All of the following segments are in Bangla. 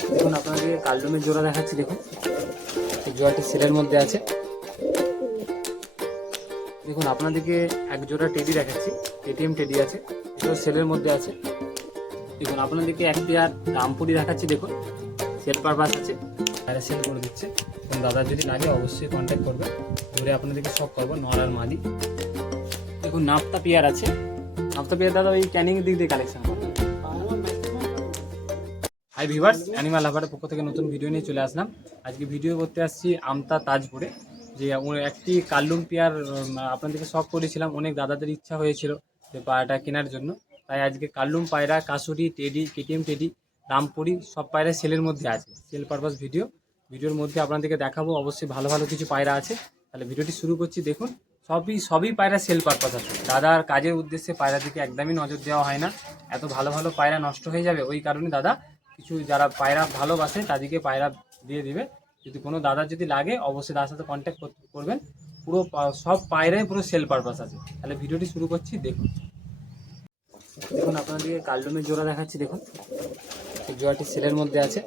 দেখুন আপনাকে কালডুমের জোড়া দেখাচ্ছি, দেখুন। এই জোড়াটি সেলের মধ্যে আছে। দেখুন, আপনাদেরকে এক জোড়া টেডি দেখাচ্ছি। এটিএম টেডি আছে, এটাও সেলের মধ্যে আছে। দেখুন, আপনাদেরকে এক পেয়ার রামপুরি দেখাচ্ছি, দেখুন। সেল পারপাস আছে, তারা সেল করে দিচ্ছে। এবং দাদা যদি লাগে, অবশ্যই কন্ট্যাক্ট করবে ধরে আপনাদেরকে সব করব নড়ার মাদি। দেখুন, নাপ্তা পেয়ার আছে। নাপ্তা পেয়ার, দাদা, ওই ক্যানিং দিক দিয়ে কালেকশন হাই ভিভার্স অ্যানিমাল লাভারের পক্ষ থেকে নতুন ভিডিও নিয়ে চলে আসলাম। আজকে ভিডিও করতে আসছি আমতা তাজপুরে, যে একটি কাল্লুম পেয়ার আপনাদেরকে শখ করেছিলাম। অনেক দাদাদের ইচ্ছা হয়েছিল যে পায়রাটা কেনার জন্য। তাই আজকে কাল্লুম পায়রা, Kasuri, teddy, KTM teddy, Rampuri সব পায়রা সেলের মধ্যে আছে। সেল পারপাস ভিডিও ভিডিওর মধ্যে আপনাদেরকে দেখাবো। অবশ্যই ভালো ভালো কিছু পায়রা আছে। তাহলে ভিডিওটি শুরু করছি। দেখুন, সবই সবই পায়রা সেল পারপাস আছে। দাদার কাজের উদ্দেশ্যে পায়রা দিকে একদমই নজর দেওয়া হয় না। এত ভালো ভালো পায়রা নষ্ট হয়ে যাবে। ওই কারণে দাদা কিছু যারা পায়রা ভালোবাসে তাদেরকে পায়রা দিয়ে দিবে। যদি কোনো দাদা যদি লাগে, অবশ্যই দাদার সাথে কন্ট্যাক্ট করবেন। পুরো সব পায়রাই পুরো সেল পারপাস আছে। তাহলে ভিডিওটি শুরু করছি, দেখুন। দেখুন, আপনাদেরকে কালডুমের জোড়া দেখাচ্ছি, দেখুন। জোড়াটি সেলের মধ্যে আছে।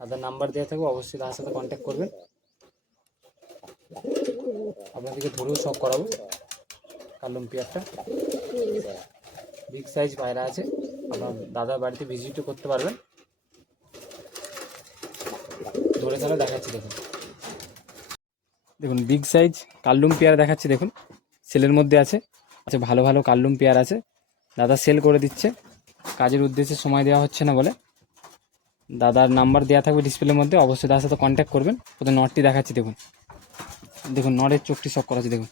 দাদার নাম্বার দেওয়া থাকবে, অবশ্যই দাদার সাথে কন্ট্যাক্ট করবেন। আপনাদেরকে ধরেও সব করাবো। কালুম পেয়ারটা। বিগ সাইজ পায়রা আছে। দাদার বাড়িতে ভিজিটও করতে পারবেন। ধরে ধরে দেখাচ্ছি, দেখুন। দেখুন বিগ সাইজ কাল্লুম পেয়ার দেখাচ্ছি, দেখুন। সেলের মধ্যে আছে। আচ্ছা ভালো ভালো কাল্লুম পেয়ার আছে। দাদা সেল করে দিচ্ছে। কাজের উদ্দেশ্যে সময় দেওয়া হচ্ছে না বলে। দাদার নাম্বার দেওয়া থাকবে ডিসপ্লের মধ্যে। অবশ্যই দাদার সাথে কন্ট্যাক্ট করবেন। ওদের নটটি দেখাচ্ছি, দেখুন। দেখুন নটের চোখটি সব করা আছে, দেখুন।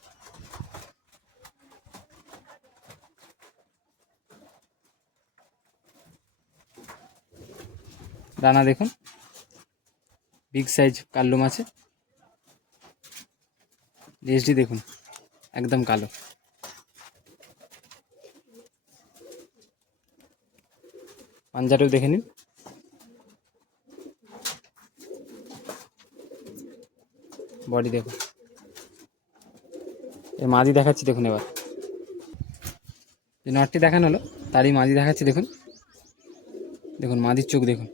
দানা দেখুন। বিগ সাইজ কাল্লুম আছে। লেজটি দেখুন, একদম কালো। পাঞ্জাটাও দেখে নিন। বডি দেখুন। এর মাদি দেখাচ্ছি দেখুন এবার। যে নটটি দেখানো হলো, তারই মাদি দেখাচ্ছি দেখুন। দেখুন, মাদির চোখ দেখুন।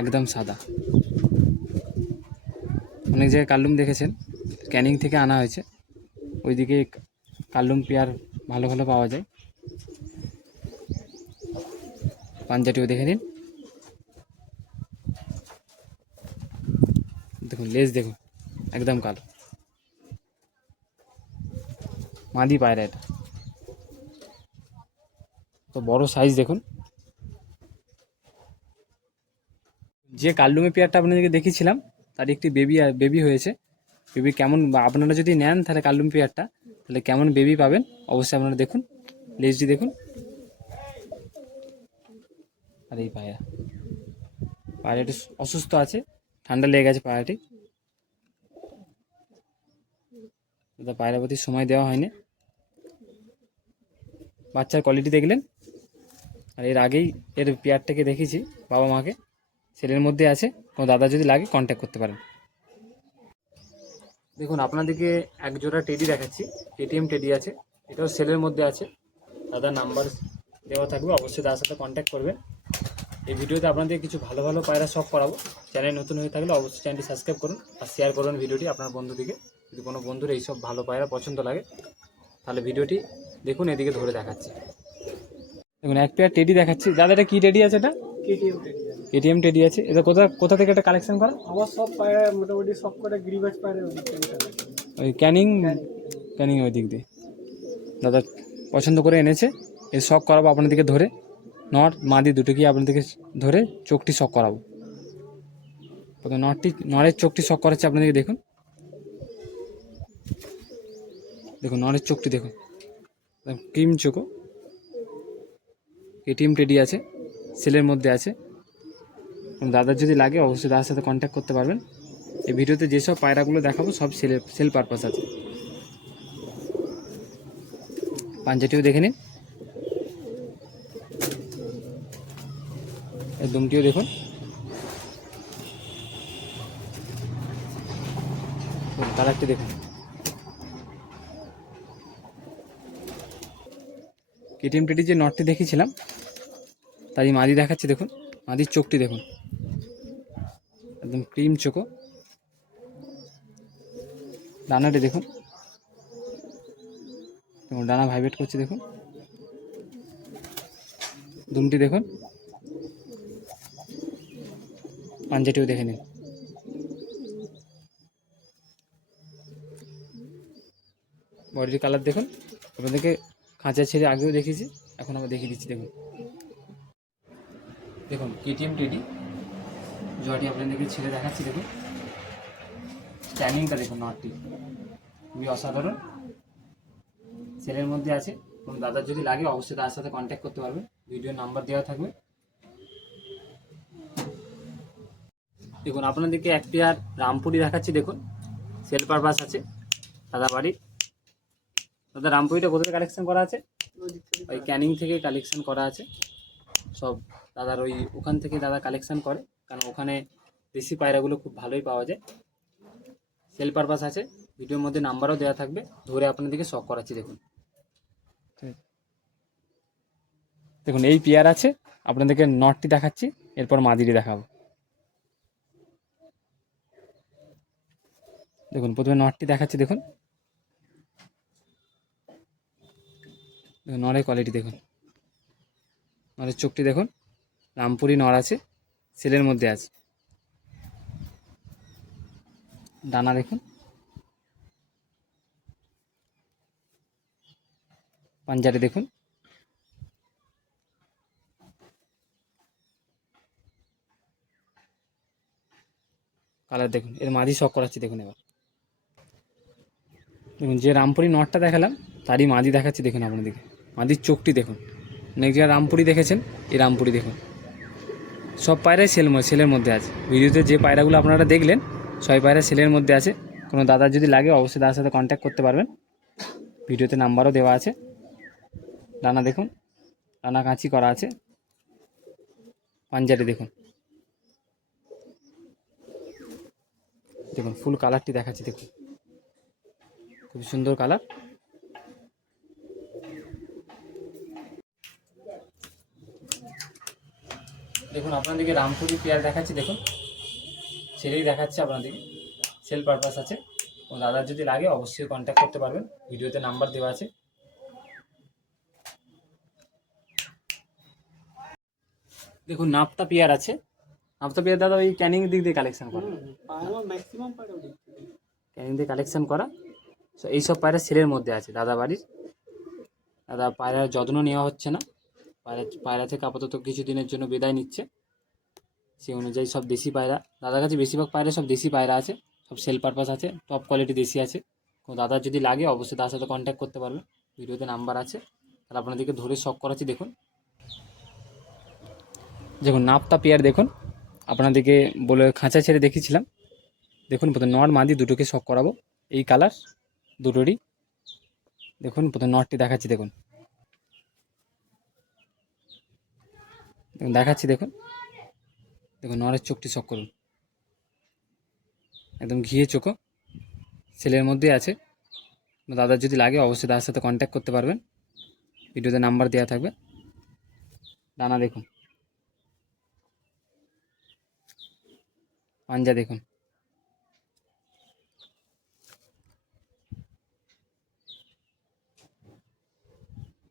একদম সাদা। অনেক জায়গায় কাল্লুম দেখেছেন? ক্যানিং থেকে আনা হয়েছে। ওইদিকে কাল্লুম পেয়ার ভালো ভালো পাওয়া যায়। পাঞ্জাটিও দেখে নিন। দেখুন, লেজ দেখুন, একদম কালো। মাদি পায়রা এটা। তো বড় সাইজ দেখুন। যে কাল্লুমে পেয়ারটা আপনাদেরকে দেখেছিলাম তার একটি বেবি বেবি হয়েছে। বেবি কেমন আপনারা যদি নেন তাহলে কাল্লুম পেয়ারটা, তাহলে কেমন বেবি পাবেন, অবশ্যই আপনারা দেখুন লেজটি দেখুন। আর এই পায়রা পায়রাটি অসুস্থ আছে, ঠান্ডা লেগে গেছে পায়রাটি পায়রা প্রতি সময় দেওয়া হয়নি। বাচ্চার কোয়ালিটি দেখলেন। আর এর আগেই এর পেয়ারটাকে দেখেছি বাবা মাকে। সেলের মধ্যে আছে। কোনো দাদা যদি লাগে কন্ট্যাক্ট করতে পারেন। দেখুন আপনাদেরকে এক জোড়া টেডি দেখাচ্ছি। এটিএম টেডি আছে। এটাও সেলের মধ্যে আছে। দাদার নাম্বার দেওয়া থাকবে। অবশ্যই দাদার সাথে কন্ট্যাক্ট করবেন। এই ভিডিওতে আপনাদের কিছু ভালো ভালো পায়রা সব করাবো। চ্যানেল নতুন হয়ে থাকলে অবশ্যই চ্যানেলটি সাবস্ক্রাইব করুন আর শেয়ার করুন ভিডিওটি আপনার বন্ধুদিকে। যদি কোনো বন্ধুর এইসব ভালো পায়রা পছন্দ লাগে তাহলে ভিডিওটি দেখুন এদিকে ধরে দেখাচ্ছি। দেখুন এক পেয়ার টেডি দেখাচ্ছি। দাদা এটা কী টেডি আছে এটা? কেটিএম টেডি এটিএম টেডি আছে। এটা কোথা কোথা থেকে এটা কালেকশন করা? আমার সব পায়রা মোটামুটি সব কটা গিরিবাজ পায়রা ওই ক্যানিং ক্যানিং ওই দিক দিয়ে। দাদা পছন্দ করে এনেছে। এর শখ করাবো আপনাদেরকে ধরে। নট মাদি দুটো দুটোকেই আপনাদেরকে ধরে চোখটি শখ করাবো। প্রথমে নটটি নরের চোখটি শখ করাচ্ছে আপনাদেরকে দেখুন। দেখুন নরের চোখটি দেখুন। ক্রিম চোখও। এটিএম টেডি আছে সেলের মধ্যে আছে। দাদার যদি লাগে, অবশ্যই দাদার সাথে কন্ট্যাক্ট করতে পারবেন। এই ভিডিওতে যেসব পায়রাগুলো দেখাবো, সব সেলের সেল পারপাস আছে। পাঞ্জাটিও দেখে নিন। দুমটিও দেখুন। কালারটি দেখুন। কেটিএম টেটি যে নটটি দেখিয়েছিলাম তাই মাদি দেখাচ্ছে, দেখুন। মাদির চোখটি দেখুন। একদম ক্রিম চোখো। ডানাটি দেখুন। দেখুন ডানা ভাইব্রেট করছে, দেখুন। দুমটি দেখুন। পাঞ্জাটিও দেখে নিন। বডির কালার দেখুন। আপনাদেরকে খাঁচা ছেড়ে আগেও দেখিয়েছি, এখন আবার দেখিয়ে দিচ্ছি, দেখুন। দেখুন কেটিএম টেডি জয়টি আপনাদেরকে ছেড়ে দেখাচ্ছি, দেখুন। স্ট্যান্ডিংটা দেখুন নটটি। খুবই অসাধারণ। সেলের মধ্যে আছে। কোনো দাদার যদি লাগে, অবশ্যই তার সাথে কন্ট্যাক্ট করতে পারবেন ভিডিও নাম্বার দেওয়া থাকবে। দেখুন আপনাদেরকে এক আর রামপুরি দেখাচ্ছি, দেখুন। সেল পারপাস আছে। দাদা বাড়ি। দাদা, রামপুরিটা কোথায় কালেকশন করা আছে? ওই ক্যানিং থেকে কালেকশন করা আছে। সব দাদার ওই ওখান থেকে দাদা কালেকশন করে। কারণ ওখানে দেশি পায়রাগুলো খুব ভালোই পাওয়া যায়। সেল পারপাস আছে। ভিডিওর মধ্যে নাম্বারও দেওয়া থাকবে। ধরে আপনাদেরকে শখ করাচ্ছি, দেখুন। দেখুন, এই পেয়ার আছে। আপনাদেরকে নটটি দেখাচ্ছি। এরপর মাদিরি দেখাবো। দেখুন, প্রথমে নটটি দেখাচ্ছি, দেখুন। দেখুন নরের কোয়ালিটি দেখুন। নরের চোখটি, দেখুন। রামপুরি নর আছে। সেলের মধ্যে আছে। ডানা দেখুন। পাঞ্জারি দেখুন। কালার দেখুন, এর মাঝি শখ করাচ্ছি দেখুন এবার। দেখুন, যে রামপুরি নটটা দেখালাম, তারই মাদি দেখাচ্ছি দেখুন আপনাদেরকে। মাদির চোখটি দেখুন। নেক্সট যে রামপুরি দেখেছেন, এই রামপুরি দেখুন। সব পায়রাই সেল সেলের মধ্যে আছে। ভিডিওতে যে পায়রাগুলো আপনারা দেখলেন, সবাই পায়রা সেলের মধ্যে আছে। কোনো দাদা যদি লাগে, অবশ্যই দাদার সাথে কন্ট্যাক্ট করতে পারবেন। ভিডিওতে নাম্বারও দেওয়া আছে। ডানা দেখুন, ডানা কাঁচি করা আছে। পাঞ্জারি দেখুন। দেখুন ফুল কালারটি দেখাচ্ছি, দেখুন। খুব সুন্দর কালার দেখুন আপনাদেরকে রামপুরি পেয়ার দেখাচ্ছি দেখুন। ছেলেই দেখাচ্ছে আপনাদেরকে। সেল পারপাস আছে। ও দাদার যদি লাগে অবশ্যই কন্ট্যাক্ট করতে পারবেন। ভিডিওতে নাম্বার দেওয়া আছে। দেখুন নাপ্তা পেয়ার আছে। নাপ্তা পেয়ার দাদা ওই ক্যানিং দিক দিয়ে কালেকশন করা। ক্যানিং দিয়ে কালেকশন করা। এইসব পায়রা সেলের মধ্যে আছে দাদা বাড়ির দাদা পায়রার যত্ন নেওয়া হচ্ছে না। পায়রা পায়রা থেকে আপাতত কিছু দিনের জন্য বিদায় নিচ্ছে। সেই অনুযায়ী সব দেশি পায়রা, দাদার কাছে বেশিরভাগ পায়রা সব দেশি পায়রা আছে, সব সেল পারপাস আছে টপ কোয়ালিটি দেশি আছে। দাদার যদি লাগে, অবশ্যই তার সাথে কন্ট্যাক্ট করতে পারবেন। ভিডিওতে নাম্বার আছে। তাহলে আপনাদেরকে ধরে শখ করাচ্ছি, দেখুন। দেখুন, নাপতা পেয়ার দেখুন। আপনাদেরকে বলে খাঁচা ছেড়ে দেখিয়েছিলাম। দেখুন, প্রথমে নট মাদি দুটোকে শখ করাবো। এই কালার দুটোরই। দেখুন, প্রথমে নটটি দেখাচ্ছি, দেখুন। দেখাচ্ছি, দেখুন। দেখুন, নরের চোখটি চক করুন। একদম ঘিয়ে চোখো। ছেলের মধ্যে আছে। দাদার যদি লাগে, অবশ্যই দাদার সাথে কন্ট্যাক্ট করতে পারবেন। ভিডিওতে নাম্বার দেওয়া থাকবে। ডানা দেখুন। পাঞ্জা দেখুন।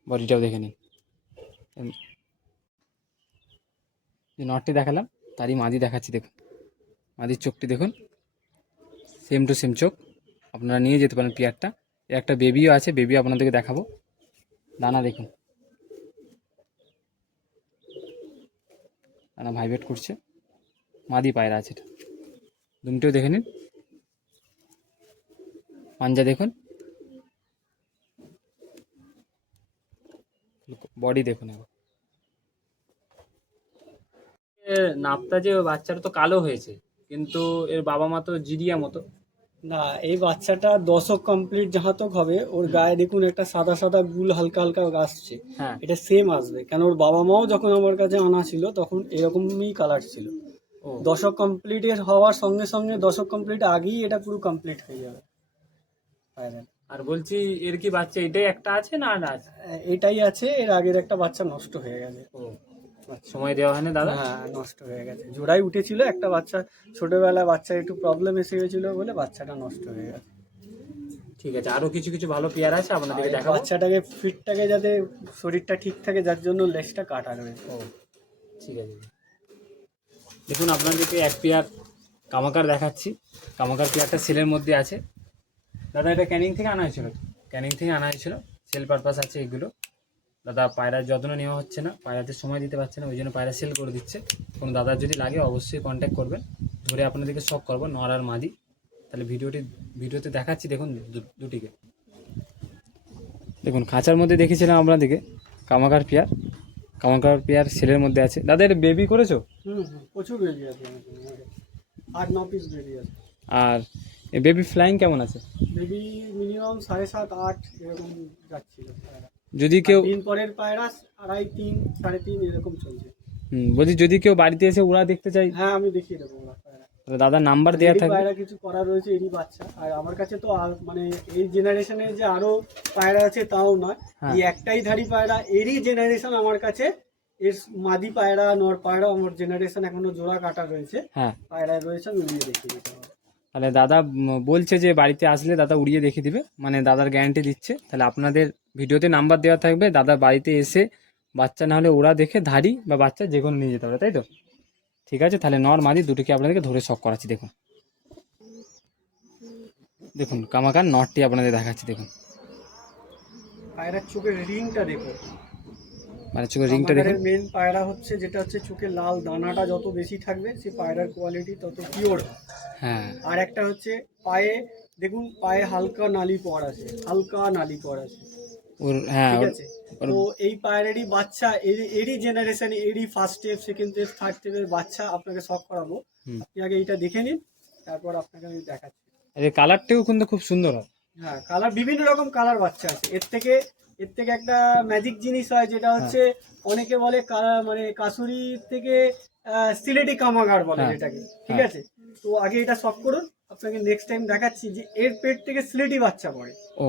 বডিটাও দেখে নিন। যে নটটি দেখালাম, তারই মাদি দেখাচ্ছি, দেখুন। মাদির চোখটি দেখুন। সেম টু সেম চোখ। আপনারা নিয়ে যেতে পারেন পেয়ারটা। এর একটা বেবিও আছে বেবি আপনাদেরকে দেখাবো। দানা দেখুন। দানা ভাইব্রেট করছে। মাদি পায়রা আছে এটা। দুমটিও দেখে নিন। পাঞ্জা দেখুন। বডি দেখুন এবার নাপতা যে বাচ্চাটা তো কালো হয়েছে কিন্তু এর বাবা মা তো জিরিয়া মতো। না এই বাচ্চাটা দশক কমপ্লিট যাহা তক হবে ওর গায়ে দেখুন একটা সাদা সাদা গুল হালকা হালকা আসছে। হ্যাঁ। এটা সেম আসবে কেন ওর বাবা মাও যখন আমার কাছে আনা ছিল তখন এরকমই কালার ছিল। ও। দশক কমপ্লিটের হওয়ার সঙ্গে সঙ্গে দশক কমপ্লিট আগেই এটা পুরো কমপ্লিট হয়ে যাবে। আর বলছি এর কি বাচ্চা এটাই একটা আছে না আর আছে? এটাই আছে এর আগের একটা বাচ্চা নষ্ট হয়ে গেছে। ও। সময় দেওয়া হয় না দাদা? হ্যাঁ নষ্ট হয়ে গেছে। জোড়াই উঠেছিল একটা বাচ্চা ছোটবেলায় বাচ্চার একটু প্রবলেম এসে গেছিল বলে বাচ্চাটা নষ্ট হয়ে গেছে। ঠিক আছে আরও কিছু কিছু ভালো পেয়ার আছে আপনাদেরকে দেখাবো? বাচ্চাটাকে ফিটটাকে যাতে শরীরটা ঠিক থাকে যার জন্য লেজটা কাটা রয়েছে। ও ঠিক আছে। দেখুন আপনাদেরকে এক পেয়ার কামাকার দেখাচ্ছি। কামাকার পেয়ারটা সেলের মধ্যে আছে। দাদা এটা ক্যানিং থেকে আনা হয়েছিল? ক্যানিং থেকে আনা হয়েছিল? সেল পারপাস আছে এগুলো? দাদা পায়রার যত্ন নেওয়া হচ্ছে না পায়রাতে সময় দিতে পারছে না ওই জন্য পায়রা সেল করে দিচ্ছে। কোনো দাদার যদি লাগে অবশ্যই কন্ট্যাক্ট করবেন। ধরে আপনাদেরকে শখ করব নর আর মাদি। তাহলে ভিডিওটি ভিডিওতে দেখাচ্ছি দেখুন দুটিকে। দেখুন খাঁচার মধ্যে দেখেছিলাম আপনাদেরকে কামাকার পেয়ার। কামাকার পেয়ার সেলের মধ্যে আছে। দাদা এটা বেবি করেছ? প্রচুর বেরিয়ে আছে আট ন পিস বেরিয়ে আছে। আর বেবি ফ্লাইং কেমন আছে? বেবি মিনিমাম সাড়ে সাত আট এরকম যাচ্ছিল। যদি কেউ পরের পায়রা আড়াই তিন সাড়ে তিন এরকম চলছে। হুম, বলছি যদি কেউ বাড়িতে এসে ওরা দেখতে চাই হ্যাঁ আমি দেখিয়ে দেবো পায়রা। তাহলে দাদার নাম্বার দেওয়া থাকবে। পায়রা কিছু করা রয়েছে এরই বাচ্চা। আর আমার কাছে তো মানে এই জেনারেশনে যে আরও পায়রা আছে তাও নয়। হ্যাঁ। এই একটাই ধাড়ি পায়রা এরই জেনারেশন আমার কাছে। এর মাদি পায়রা নর পায়রা আমার জেনারেশন এখনও জোড়া কাটা রয়েছে। হ্যাঁ। পায়রা রয়েছে আমি উড়িয়ে দেখিয়ে দিতে। তাহলে দাদা বলছে যে বাড়িতে আসলে দাদা উড়িয়ে দেখিয়ে দিবে। মানে দাদার গ্যারান্টি দিচ্ছে। তাহলে আপনাদের ভিডিওতে নাম্বার দেওয়া থাকবে। দাদা বাড়িতে এসে বাচ্চা না হলে ওরা দেখে ধাড়ি বা বাচ্চা যে কোনো নিয়ে যেতে পারে, তাই তো? ঠিক আছে, তাহলে নর মাদি দুটোকে আপনাদেরকে ধরে শখ করাচ্ছি, দেখুন। দেখুন, কামাকার নটটি আপনাদের দেখাচ্ছি, দেখুন। পায়রার চোখের রিংটা দেখো মানে চোখের রিংটা দেখুন। মেন পায়রা হচ্ছে যেটা হচ্ছে চোখের লাল দানাটা যত বেশি থাকবে সেই পায়রার কোয়ালিটি তত পিওর হ্যাঁ। আর একটা হচ্ছে পায়ে দেখুন পায়ে হালকা নালি পড় আছে হালকা নালি পড় আছে। ওর হ্যাঁ ঠিক আছে? তো এই পায়রারই বাচ্চা এরই- এরই জেনারেশন এরই first step second step third স্টেপের বাচ্চা আপনাকে শখ করাবো। আপনি আগে এইটা দেখে নিন তারপর আপনাকে আমি দেখাচ্ছি। এই কালারটাও কিন্তু খুব সুন্দর হয়। হ্যাঁ কালার বিভিন্ন রকম কালার বাচ্চা আছে। এর থেকে এর থেকে একটা ম্যাজিক জিনিস হয় যেটা হচ্ছে অনেকে বলে মানে কাসুরি থেকে সিলেটি কামাগার বলে হ্যাঁ। যেটাকে ঠিক হ্যাঁ। আছে? তো আগে এটা শখ করুন আপনাকে নেক্সট টাইম দেখাচ্ছি যে এর পেট থেকে সিলেটি বাচ্চা পড়ে। ও।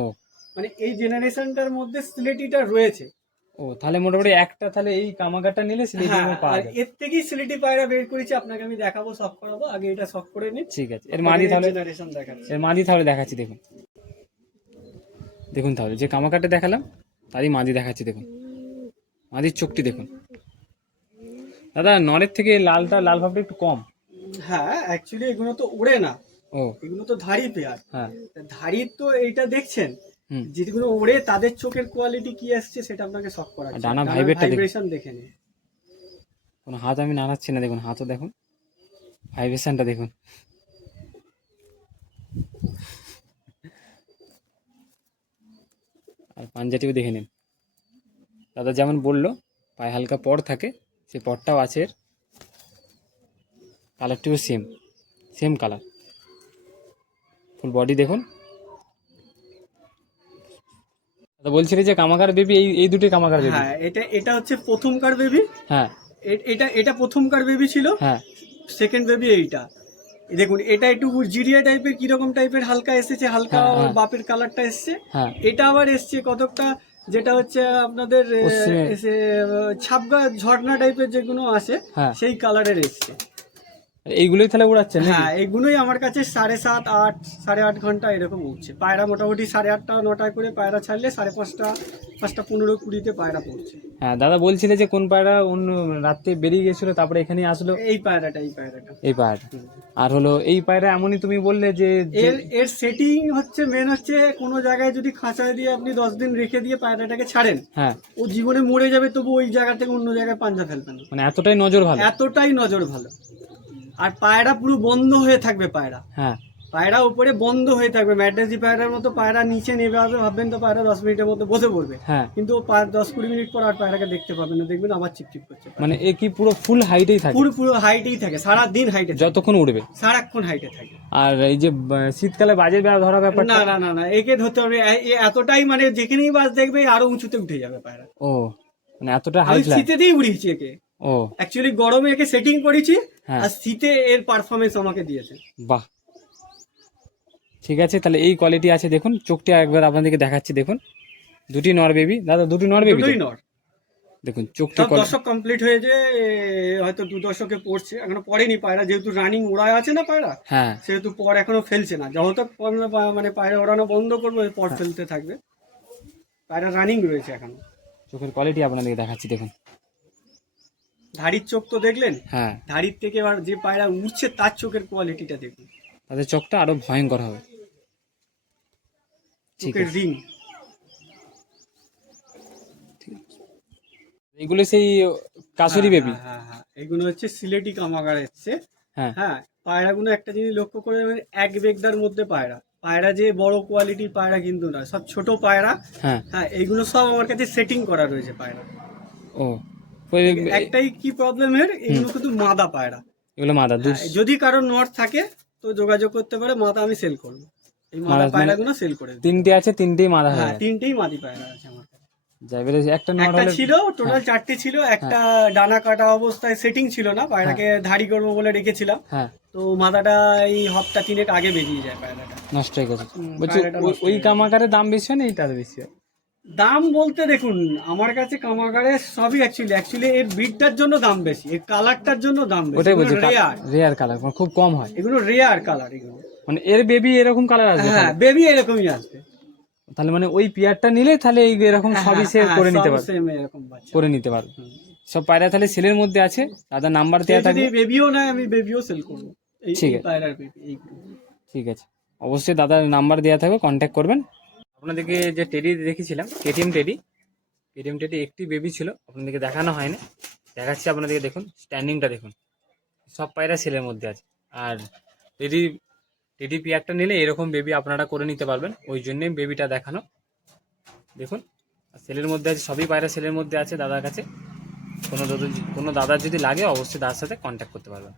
মানে এই জেনারেশনটার মধ্যে সিলেটিটা রয়েছে। ও তাহলে মোটামুটি একটা তাহলে এই কামাকারটা নিলে সিলেটি হ্যাঁ, পাওয়া যায় এর থেকেই সিলেটি পায়রা বের করেছি আপনাকে আমি দেখাবো শখ করাবো আগে এটা শখ করে নিন। ঠিক আছে। এর মাদি তাহলে জেনারেশন দেখাচ্ছি। এর মাদি তাহলে দেখাচ্ছি দেখুন। দেখুন তাহলে যে কামাকারটা দেখালাম তারই মাদি দেখাচ্ছি দেখুন। মাদির চোখটি দেখুন। দাদা নরের থেকে লালটা লাল ভাবটা একটু কম। হ্যাঁ অ্যাকচুয়ালি এগুলো তো ওড়ে না। ও। এগুলো তো ধাড়ি পেয়ার। হ্যাঁ। ধাড়ির তো এইটা দেখছেন? যেগুলো ওড়ে তাদের চোখের কোয়ালিটি কি আসছে সেটা আপনাকে শখ করা ডানা vibrate টা দেখুন। ভাইব্রেশন দেখে নিন। কোনো হাত আমি নাড়াচ্ছি না দেখুন হাতও দেখুন। ভাইব্রেশনটা দেখুন। আর পাঞ্জাটিও দেখে নিন। দাদা যেমন বলল পায়ে হালকা পর থাকে সেই পরটাও আছে এর। কালারটিও same same colour full body দেখুন। দাদা বলছিলে যে কামাকার বেবি এই এই দুটোই কামাকার বেবি হ্যাঁ এটা এটা হচ্ছে প্রথমকার বেবি হ্যাঁ। এটা এটা প্রথমকার বেবি ছিল। হ্যাঁ। সেকেন্ড বেবি এইটা। এই দেখুন এটা একটু জিরিয়া টাইপের কীরকম টাইপের হালকা এসেছে হালকা হ্যাঁ, হ্যাঁ। বাপের কালারটা এসছে। হ্যাঁ। এটা আবার এসছে কতকটা যেটা হচ্ছে আপনাদের ছাপগা ঝর্ণা টাইপের যেগুলো আসে হ্যাঁ। সেই কালারের এসছে। এইগুলোই তাহলে উড়াচ্ছেন নাকি? হ্যাঁ এগুলোই আমার কাছে সাড়ে সাত আট সাড়ে আট ঘণ্টা এরকম উঠছে পায়রা মোটামুটি সাড়ে আটটা নটায় করে পায়রা ছাড়লে সাড়ে পাঁচটা পাঁচটা পনেরো কুড়িতে পায়রা পড়ছে। হ্যাঁ দাদা বলছিলে যে কোন পায়রা অন্য রাত্রে বেরিয়ে গেছিল তারপরে এখানে আসলো? এই পায়রাটা এই পায়রাটা। এই পায়রাটা। আর হলো এই পায়রা এমনই তুমি বললে যে যে- এর এর সেটিং হচ্ছে মেন হচ্ছে কোনো জায়গায় যদি খাঁচায় দিয়ে আপনি দশ দিন রেখে দিয়ে পায়রাটাকে ছাড়েন হ্যাঁ। ও জীবনে মরে যাবে তবু ওই জায়গা থেকে অন্য জায়গায় পাঞ্জা ফেলবে না। মানে এতটাই নজর ভালো? এতটাই নজর ভালো। আর পায়রা পুরো বন্ধ হয়ে থাকবে পায়রা। হ্যাঁ। পায়রা উপরে বন্ধ হয়ে থাকবে। ম্যাড্রাসি পায়রার মতো পায়রা নিচে নেবে আসবে ভাববেন তো পায়রা দশ মিনিটের মধ্যে বসে পড়বে। হ্যাঁ। কিন্তু দশ কুড়ি মিনিট পর আর পায়রাকে দেখতে পাবেন না। দেখবেন আবার চিপচিপ করছে মানে এ কি পুরো ফুল হাইটেই থাকে? পুরো পুরো হাইটেই থাকে। সারা দিন হাইটে যতক্ষণ উড়বে? সারাক্ষণ হাইটে থাকে। আর এই যে শীতকালে বাজে বেড়া ধরা ব্যাপারটা? না না না না। একে ধরতে হবে। এতটাই মানে যেখানেই বাস দেখবে আরও উঁচুতে উঠে যাবে পায়রা। ও মানে এতটা হাইট শীতেতেই উড়িয়েছি একে। ও। অ্যাকচুয়ালি গরমে একে সেটিং করেছি হ্যাঁ। আর শীতে এর পারফরমেন্স আমাকে দিয়েছে। বাহ। ঠিক আছে তাহলে এই কোয়ালিটি আছে দেখুন চোখটি একবার আপনাদেরকে দেখাচ্ছি দেখুন। দুটি নর বেবি দাদা দুটি নর বেবি দুটোই নর। দেখুন চোখটা সব দর্শক কমপ্লিট হয়েছে হয়তো দু দশকে পড়ছে এখনও পড়েনি পায়রা যেহেতু রানিং ওড়ায় আছে না পায়রা হ্যাঁ। সেহেতু পর এখনও ফেলছে না। যত মানে পায়রা ওড়ানো বন্ধ করব পর হ্যাঁ। ফেলতে থাকবে। পায়রা রানিং রয়েছে এখনও। চোখের কোয়ালিটি আপনাদেরকে দেখাচ্ছি দেখুন। ধাড়ির চোখ তো দেখলেন? হ্যাঁ। ধাড়ির থেকে এবার যে পায়রা উঠছে তার চোখের কোয়ালিটিটা দেখুন। তাদের চোখটা আরও ভয়ঙ্কর হবে। ঠিক চোখের আছে। রিং। এগুলো সেই কাসুরি বেবি? হ্যাঁ হ্যাঁ এগুলো হচ্ছে সিলেটি কামাগার এসছে। হ্যাঁ। হ্যাঁ পায়রাগুলো একটা জিনিস লক্ষ্য করে দেখবেন, এক বেগদার মধ্যে পায়রা। পায়রা যে বড় কোয়ালিটির পায়রা কিন্তু না সব ছোট পায়রা। হ্যাঁ। হ্যাঁ এইগুলো সব আমার কাছে সেটিং করা রয়েছে পায়রা ও একটাই কি প্রবলেম এর? এগুলো কিন্তু মাদা পায়রা। এগুলো মাদা হ্যাঁ, যদি কারোর নট থাকে তো যোগাযোগ করতে পারে মাদা আমি সেল করব। এই মাদা মানে- পায়রাগুলো সেল করে তিনটে আছে তিনটেই মাদা হ্যাঁ তিনটেই মাদি পায়রা আছে আমার একটা ছিল টোটাল চারটে ছিল একটা ডানা কাটা অবস্থায় সেটিং ছিল না পায়রাকে ধাড়ি করব বলে রেখেছিলাম। হ্যাঁ। তো মাদাটা এই হপ্তা তিনেক আগে বেরিয়ে যায় পায়রাটা। নষ্ট হয়ে গেছে। বলছি ওই কামাকারের দাম বেশি হয় না এইটার বেশি হয়? দাম বলতে দেখুন আমার কাছে কামাগারে সবই অ্যাকচুয়ালি অ্যাকচুয়ালি এর বিটটার জন্য দাম বেশি এর কালারটার জন্য দাম বেশি ওটাই বলছি রেয়ার রেয়ার কালার খুব কম হয়। এগুলো রেয়ার কালার এগুলো। মানে এর বেবি এরকম কালার আসবে হ্যাঁ বেবি এরকমই আসবে। তাহলে মানে ওই পিয়ারটা নিলে তাহলে এই এরকম সবই সে হ্যাঁ, করে নিতে পারবে। same এরকম বাচ্চা। করে নিতে পারবে। সব পায়রা তাহলে সেলের মধ্যে আছে দাদা নাম্বার দেওয়া যদি বেবিও নেয় আমি বেবিও সেল করব। এই ঠিক আছে। পায়রার বেবি ঠিক আছে। অবশ্যই দাদার নাম্বার দেওয়া থাকবে কন্ট্যাক্ট করবেন। আপনাদেরকে যে টেডি দেখেছিলাম কেটিএম টেডি কেটিএম টেডি একটি বেবি ছিল, আপনাদেরকে দেখানো হয়নি। দেখাচ্ছি আপনাদেরকে, দেখুন স্ট্যান্ডিংটা দেখুন। সব পায়রা সেলের মধ্যে আছে। আর টেডি টেডি পিয়ারটা নিলে এরকম বেবি আপনারা করে নিতে পারবেন। ওই জন্যই বেবিটা দেখানো। দেখুন সেলের মধ্যে আছে, সবই পায়রা সেলের মধ্যে আছে দাদার কাছে। কোনো দাদা, কোনো দাদার যদি লাগে, অবশ্যই দাদার সাথে কন্ট্যাক্ট করতে পারবেন।